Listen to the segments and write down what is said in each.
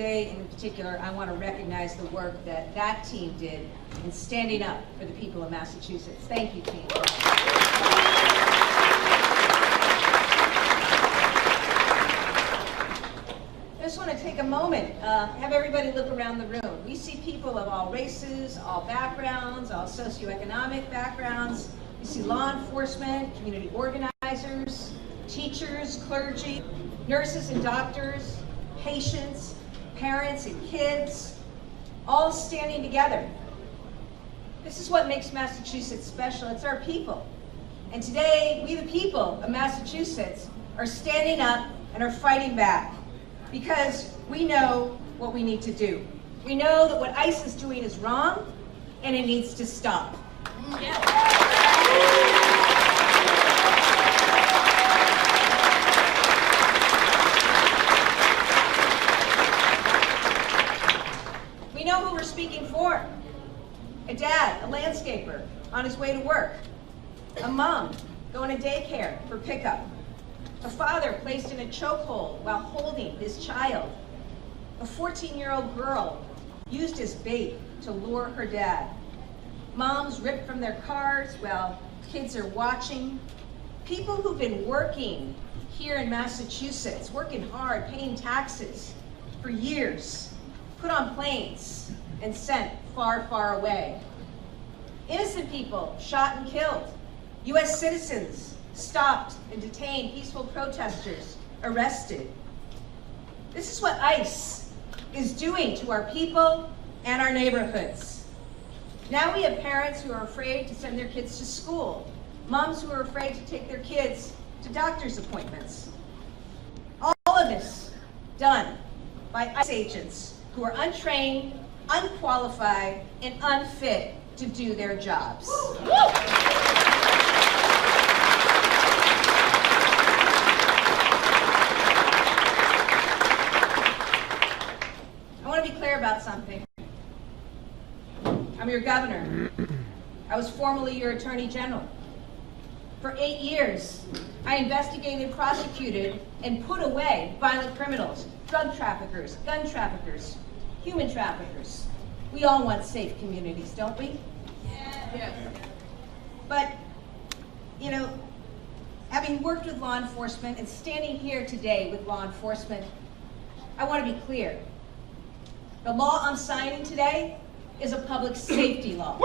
today in particular, I want to recognize the work that that team did in standing up for the people of Massachusetts. Thank you, team. I just want to take a moment, have everybody look around the room. We see people of all races, all backgrounds, all socioeconomic backgrounds. We see law enforcement, community organizers, teachers, clergy, nurses and doctors, patients, parents and kids, all standing together. This is what makes Massachusetts special. It's our people. And today, we the people of Massachusetts are standing up and are fighting back because we know what we need to do. We know that what ICE is doing is wrong and it needs to stop. We know who we're speaking for. A dad, a landscaper, on his way to work. A mom going to daycare for pickup. A father placed in a chokehold while holding his child. A 14-year-old girl used as bait to lure her dad. Moms ripped from their cars while kids are watching. People who've been working here in Massachusetts, working hard, paying taxes for years, put on planes and sent far, far away. Innocent people shot and killed. U.S. citizens stopped and detained peaceful protesters, arrested. This is what ICE is doing to our people and our neighborhoods. Now we have parents who are afraid to send their kids to school, moms who are afraid to take their kids to doctor's appointments. All of this done by ICE agents who are untrained, unqualified, and unfit to do their jobs. I want to be clear about something. I'm your governor. I was formerly your attorney general. For 8 years, I investigated, prosecuted, and put away violent criminals, drug traffickers, gun traffickers, human traffickers. We all want safe communities, don't we? Yeah. But, you know, having worked with law enforcement and standing here today with law enforcement, I want to be clear. The law I'm signing today is a public safety law.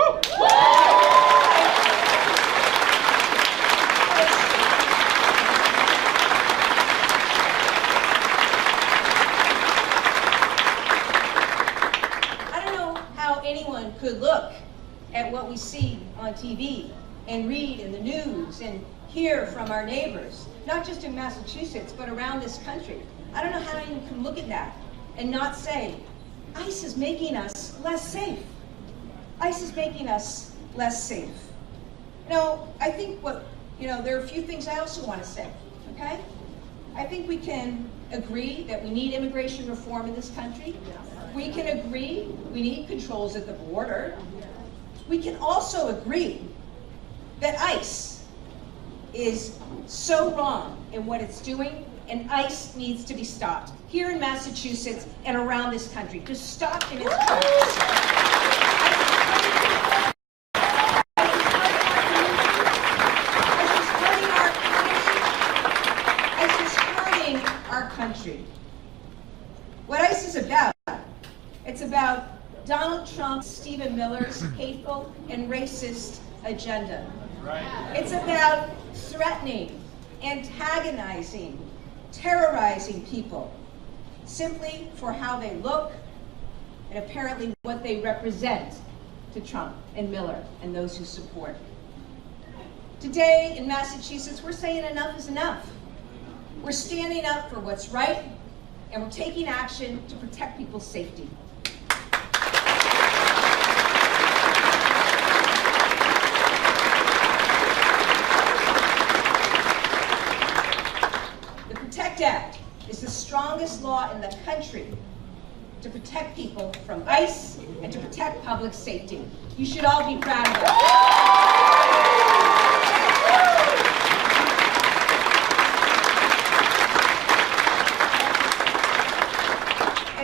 Anyone could look at what we see on TV and read in the news and hear from our neighbors, not just in Massachusetts, but around this country. I don't know how anyone can look at that and not say, ICE is making us less safe. ICE is making us less safe. I think there are a few things I also want to say, okay? I think we can agree that we need immigration reform in this country. We can agree we need controls at the border. We can also agree that ICE is so wrong in what it's doing, and ICE needs to be stopped here in Massachusetts and around this country. To stop in its tracks. ICE is hurting our country. What ICE is about, it's about Donald Trump, Stephen Miller's hateful and racist agenda. Right. It's about threatening, antagonizing, terrorizing people simply for how they look and apparently what they represent to Trump and Miller and those who support. Today in Massachusetts, we're saying enough is enough. We're standing up for what's right, and we're taking action to protect people's safety. Act is the strongest law in the country to protect people from ICE and to protect public safety. You should all be proud of it.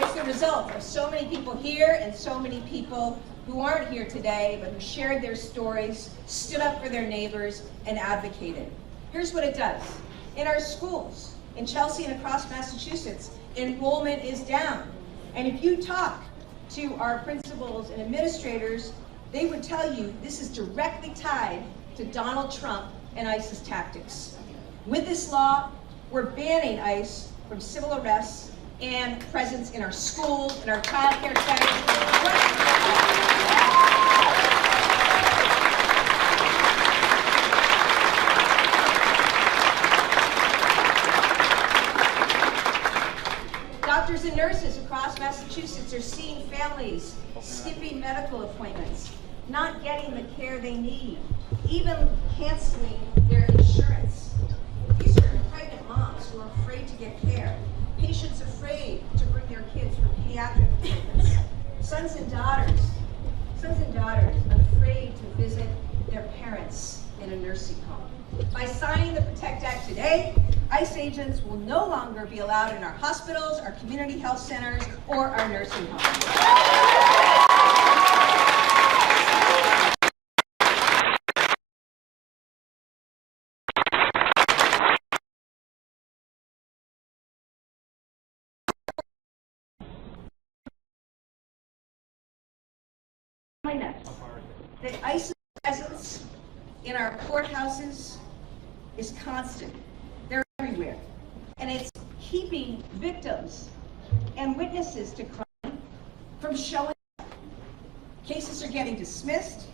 It's the result people who aren't here today, but who shared their stories, stood up for their neighbors, and advocated. Here's what it does. In our schools, in Chelsea and across Massachusetts, enrollment is down. And if you talk to our principals and administrators, they would tell you this is directly tied to Donald Trump and ICE's tactics. With this law, we're banning ICE from civil arrests and presence in our schools, in our child care centers. Doctors and nurses across Massachusetts are seeing families skipping medical appointments, not getting the care they need, even canceling their insurance. These are pregnant moms who are afraid to get care, patients afraid to bring their kids for pediatric appointments, sons and daughters afraid to visit their parents in a nursing home. By signing the PROTECT Act today, ICE agents will no longer be allowed in our hospitals, our community health centers, or our nursing homes. That ICE's presence in our courthouses is constant. They're everywhere. And it's keeping victims and witnesses to crime from showing up. Cases are getting dismissed,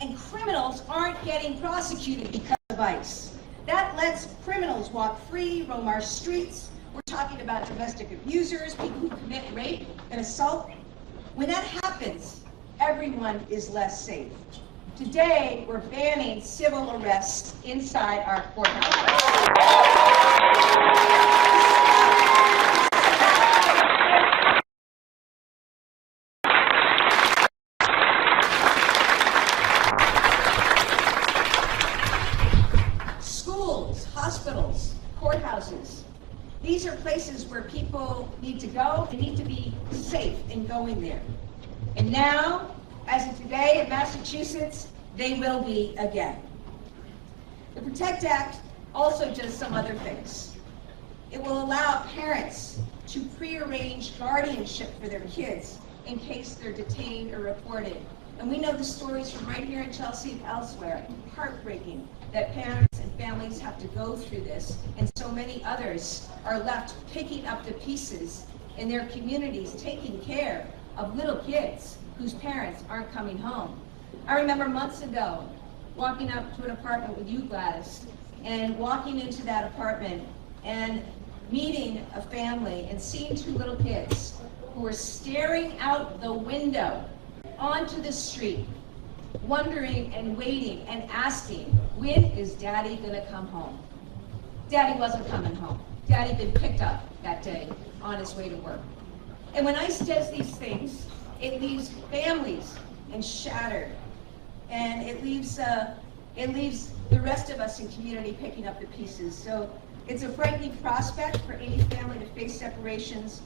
and criminals aren't getting prosecuted because of ICE. That lets criminals walk free, roam our streets. We're talking about domestic abusers, people who commit rape and assault. When that happens, everyone is less safe. Today, we're banning civil arrests inside our courthouses. Schools, hospitals, courthouses. These are places where people need to go and need to be safe in going there. And now, as of today in Massachusetts, they will be again. The PROTECT Act also does some other things. It will allow parents to prearrange guardianship for their kids in case they're detained or reported. And we know the stories from right here in Chelsea and elsewhere. Heartbreaking that parents and families have to go through this, and so many others are left picking up the pieces in their communities, taking care of little kids whose parents aren't coming home. I remember months ago walking up to an apartment with you, Gladys, and walking into that apartment and meeting a family and seeing two little kids who were staring out the window onto the street, wondering and waiting and asking, when is Daddy gonna come home? Daddy wasn't coming home. Daddy had been picked up that day on his way to work. And when ICE does these things, it leaves families shattered, and it leaves the rest of us in community picking up the pieces. So it's a frightening prospect for any family to face separations.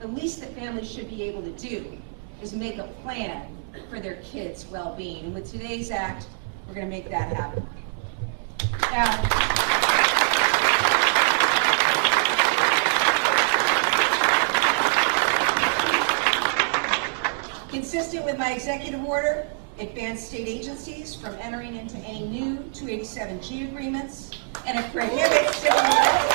The least that families should be able to do is make a plan for their kids' well-being. And with today's act, we're going to make that happen. Now, consistent with my executive order, it bans state agencies from entering into any new 287G agreements, and it prohibits civil arrests.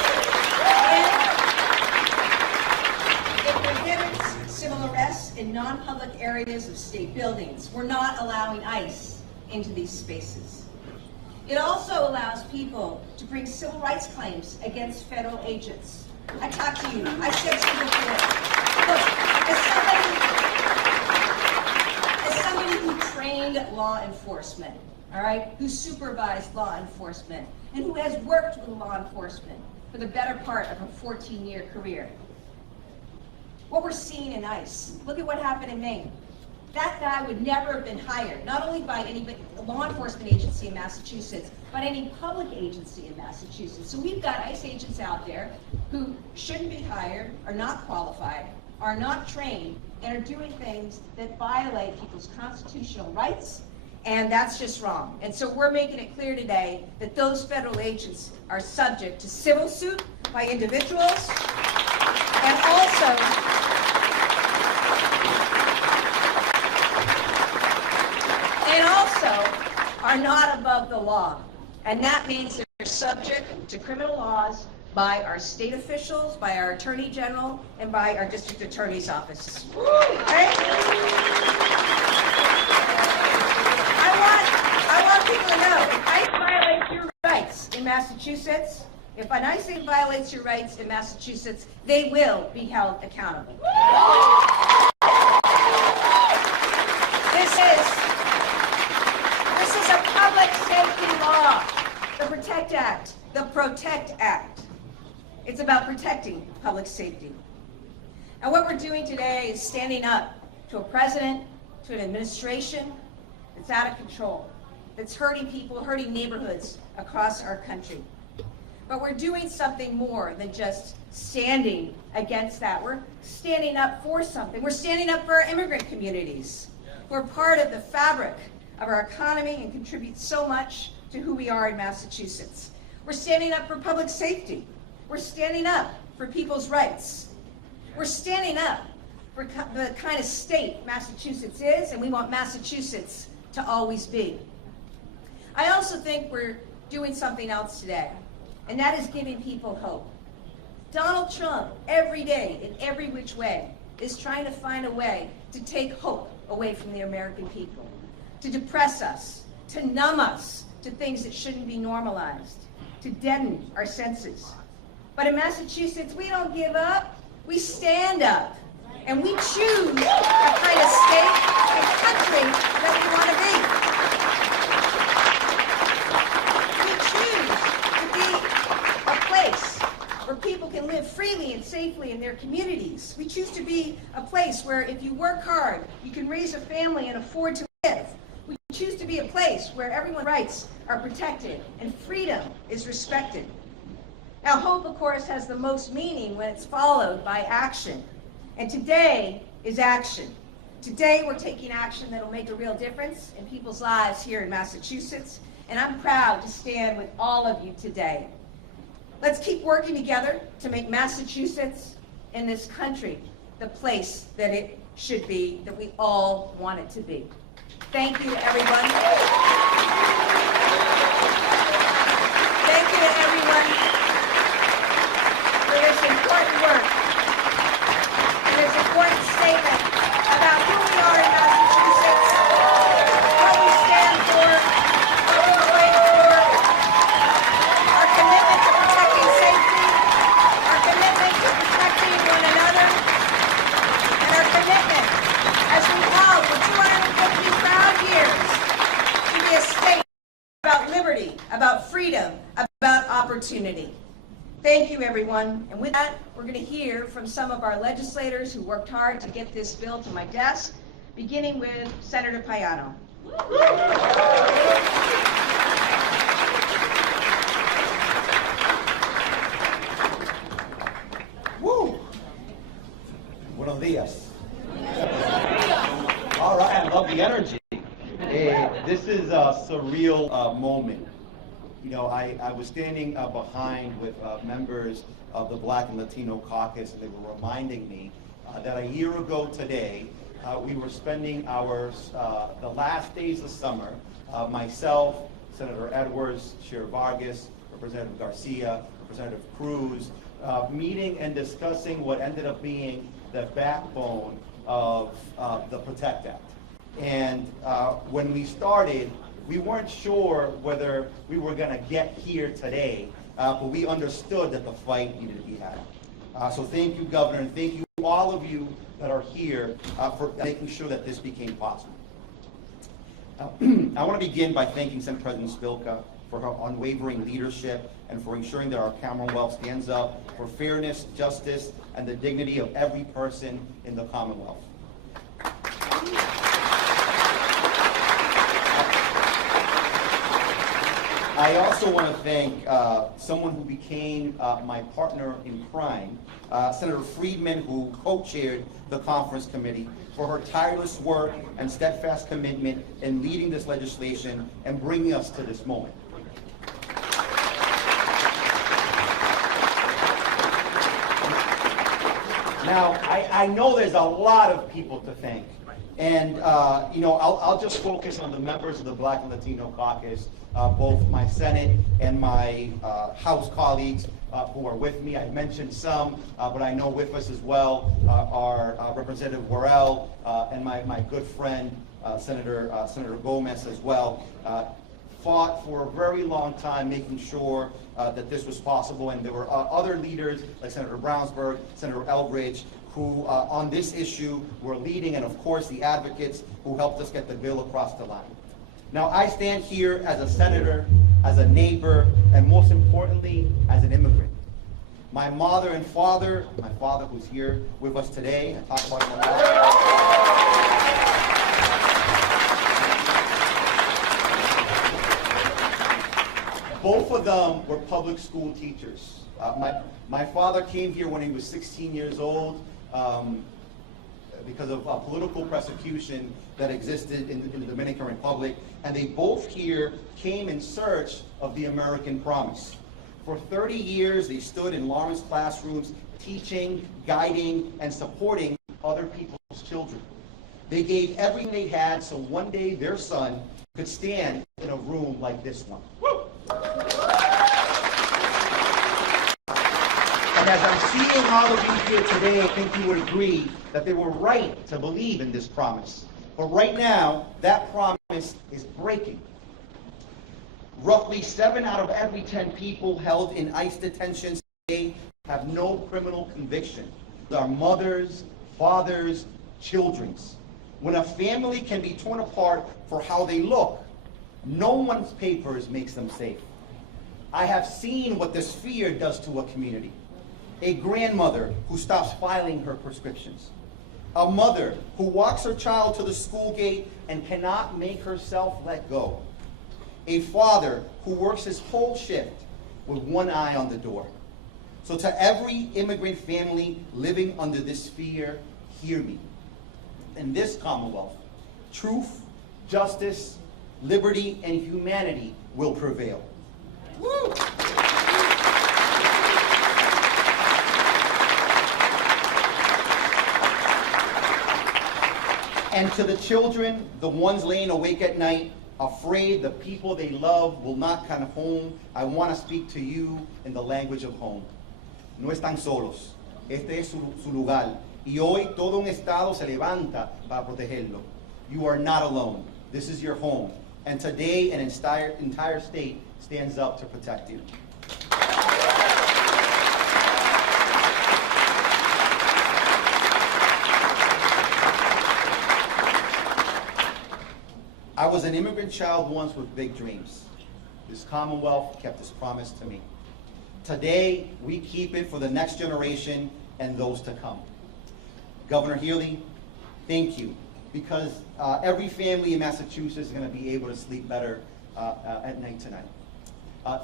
It prohibits civil arrests in non-public areas of state buildings. We're not allowing ICE into these spaces. It also allows people to bring civil rights claims against federal agents. I talked to you. I said to you before, look, as somebody who trained law enforcement, all right, who supervised law enforcement, and who has worked with law enforcement for the better part of a 14-year career. What we're seeing in ICE, look at what happened in Maine. That guy would never have been hired, not only by any law enforcement agency in Massachusetts, but any public agency in Massachusetts. So we've got ICE agents out there who shouldn't be hired, are not qualified, are not trained, and are doing things that violate people's constitutional rights, and that's just wrong. And so we're making it clear today that those federal agents are subject to civil suit by individuals, and also are not above the law. And that means they're subject to criminal laws by our state officials, by our attorney general, and by our district attorney's office. Okay? I want people to know, if ICE violates your rights in Massachusetts, if an ICE agent violates your rights in Massachusetts, they will be held accountable. This is a public safety law, the PROTECT Act, the PROTECT Act. It's about protecting public safety. And what we're doing today is standing up to a president, to an administration that's out of control, that's hurting people, hurting neighborhoods across our country. But we're doing something more than just standing against that. We're standing up for something. We're standing up for our immigrant communities. We're part of the fabric of our economy and contribute so much to who we are in Massachusetts. We're standing up for public safety. We're standing up for people's rights. We're standing up for the kind of state Massachusetts is, and we want Massachusetts to always be. I also think we're doing something else today, and that is giving people hope. Donald Trump, every day, in every which way, is trying to find a way to take hope away from the American people, to depress us, to numb us to things that shouldn't be normalized, to deaden our senses. But in Massachusetts, we don't give up, we stand up, and we choose the kind of state and country that we want to be. We choose to be a place where people can live freely and safely in their communities. We choose to be a place where if you work hard, you can raise a family and afford to live. We choose to be a place where everyone's rights are protected and freedom is respected. Now, hope, of course, has the most meaning when it's followed by action. And today is action. Today, we're taking action that will make a real difference in people's lives here in Massachusetts. And I'm proud to stand with all of you today. Let's keep working together to make Massachusetts and this country the place that it should be, that we all want it to be. Thank you, everyone. Thank you to everyone for this important work, and this important statement about who we are in Massachusetts, what we stand for, what we fight for, our commitment to protecting safety, our commitment to protecting one another, and our commitment, as we've held for 250 proud years, to be a state about liberty, about freedom, about opportunity. Thank you, everyone. And with that, we're going to hear from some of our legislators who worked hard to get this bill to my desk, beginning with Senator Payano. Woo! Buenos dias. All right, I love the energy. This is a surreal moment. You know, I was standing behind with members of the Black and Latino caucus, and they were reminding me that a year ago today, we were spending the last days of summer, myself, Senator Edwards, Chair Vargas, Representative Garcia, Representative Cruz, meeting and discussing what ended up being the backbone of the PROTECT Act. And when we started, we weren't sure whether we were going to get here today, but we understood that the fight needed to be had. So thank you, Governor, and thank you all of you that are here for making sure that this became possible. I want to begin by thanking Senate President Spilka for her unwavering leadership and for ensuring that our Commonwealth stands up for fairness, justice, and the dignity of every person in the Commonwealth. I also want to thank someone who became my partner in crime, Senator Friedman, who co-chaired the conference committee, for her tireless work and steadfast commitment in leading this legislation and bringing us to this moment. Now, I know there's a lot of people to thank, and I'll just focus on the members of the Black and Latino Caucus, both my Senate and my House colleagues who are with me. I mentioned some, but I know with us as well are Representative Worrell and my good friend Senator Gomez as well. Fought for a very long time making sure that this was possible, and there were other leaders like Senator Brownsburg, Senator Eldridge, who on this issue were leading, and of course the advocates who helped us get the bill across the line. Now I stand here as a senator, as a neighbor, and most importantly, as an immigrant. My mother and father, my father who's here with us today, I talked about him a lot. Both of them were public school teachers. My father came here when he was 16 years old because of political persecution that existed in the Dominican Republic, and they both here came in search of the American promise. For 30 years, they stood in Lawrence classrooms teaching, guiding, and supporting other people's children. They gave everything they had so one day their son could stand in a room like this one. Woo! And as I'm seeing all of you here today, I think you would agree that they were right to believe in this promise. But right now, that promise is breaking. Roughly 7 out of every 10 people held in ICE detention today have no criminal conviction. They are mothers, fathers, children's. When a family can be torn apart for how they look, no one's papers makes them safe. I have seen what this fear does to a community. A grandmother who stops filing her prescriptions. A mother who walks her child to the school gate and cannot make herself let go. A father who works his whole shift with one eye on the door. So to every immigrant family living under this fear, hear me. In this Commonwealth, truth, justice, liberty, and humanity will prevail. Woo! And to the children, the ones laying awake at night, afraid the people they love will not come home, I want to speak to you in the language of home. No están solos. Este es su lugar. Y hoy todo un estado se levanta para protegerlo. You are not alone. This is your home. And today an entire state stands up to protect you. I was an immigrant child once with big dreams. This Commonwealth kept its promise to me. Today, we keep it for the next generation and those to come. Governor Healey, thank you, because every family in Massachusetts is going to be able to sleep better at night tonight.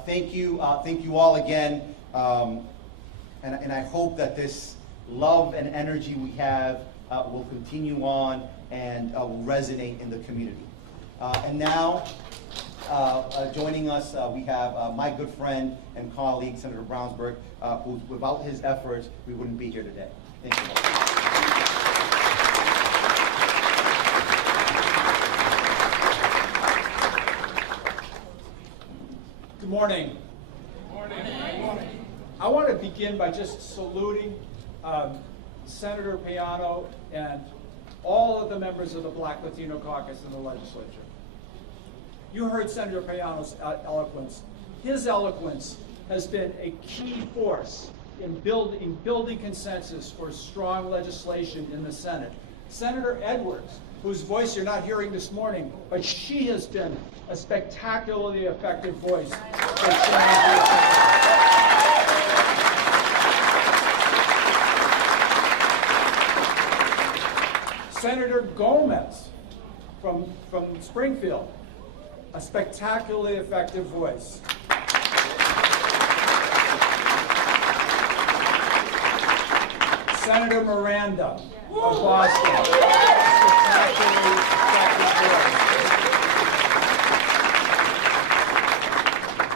Thank you all again, and I hope that this love and energy we have will continue on and will resonate in the community. And now, joining us, we have my good friend and colleague, Senator Brownsburg, who, without his efforts, we wouldn't be here today. Thank you. Good morning. Good morning. I want to begin by just saluting Senator Payano and all of the members of the Black Latino Caucus in the legislature. You heard Senator Payano's eloquence. His eloquence has been a key force in building consensus for strong legislation in the Senate. Senator Edwards, whose voice you're not hearing this morning, but she has been a spectacularly effective voice for Senator Gomez from Springfield. a spectacularly effective voice. Senator Miranda of Boston, a spectacularly effective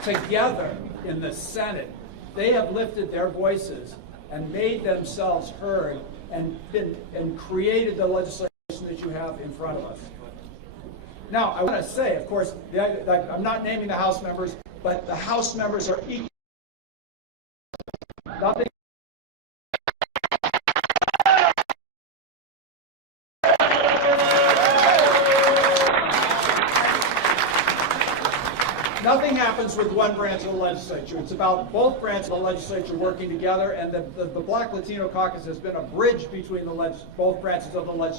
voice. Together in the Senate, they have lifted their voices and made themselves heard and created the legislation that you have in front of us. Now, I want to say, of course, I'm not naming the House members, but the House members are equal. Nothing happens with one branch of the legislature. It's about both branches of the legislature working together, and the Black Latino Caucus has been a bridge between both branches of the legislature.